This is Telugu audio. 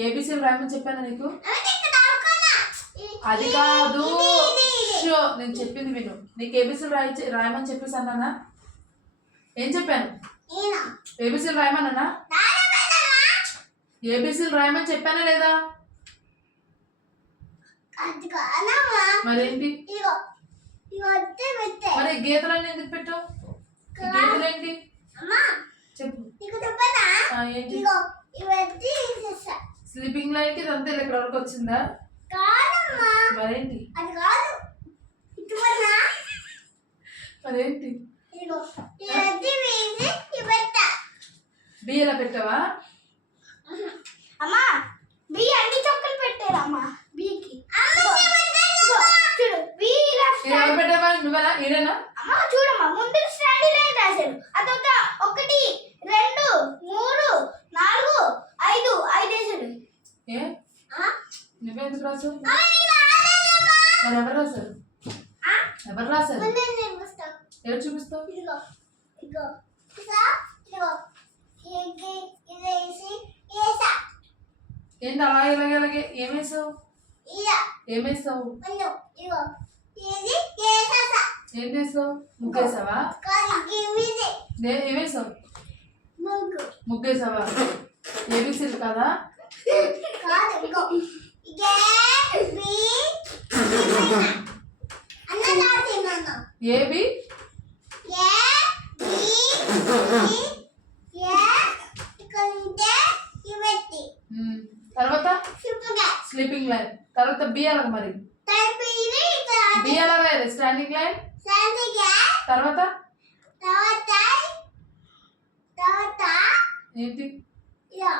ఏబిసిలు రాయమని చెప్పాను నీకు. అది కాదు, నేను చెప్పింది విను. నీకు ఏబిసిలు రాయమని చెప్పేసి అన్నానా? ఏం చెప్పాను? ఏబిసిలు రాయమన్నా? ఏబిసిలు రాయమని చెప్పానా లేదా? మరేంటి? మరి గీతలన్నీ ఎందుకు పెట్టావు? గీతలేంటి చెప్పు. ఏంటి? స్లీపింగ్ లైన్ కి ఇదంతా ఇక్కడ వరకు వచ్చిందా? మరేంటి? మరేంటి? బియ్యలా పెట్టావా? అమ్మా బియ్య అన్ని చొక్కలు పెట్టారమ్మా. బియ్యకి ఎవరు పెట్టావా? నువ్వేనా? ఈడేనా? అమ్మా చూడమ్మా, ముందు స్టాండ్ లైన్ రాశారు. అదొక 1 2 3 4 5 వేసాడు. ఏ నువ్వెందుకు రాసావు? మరి ఎవరు రాశారు? ఎవరు రాశారు? ఎవరు చూపిస్తావు? ఏంటి అలాగే ఏమేసావు? ఏమేసావు? ఏం చేసావు? ముగ్గేసావా? ఏమేసావు? ముగ్గేసావా? ఏబిసిలు కాదా? ఏబి తర్వాత స్లీపింగ్ లైన్, తర్వాత బియ్యాలకు మరి బియ్యాల రాయాలి. స్టాండింగ్ లైన్, తర్వాత ఏంటి? ఇగో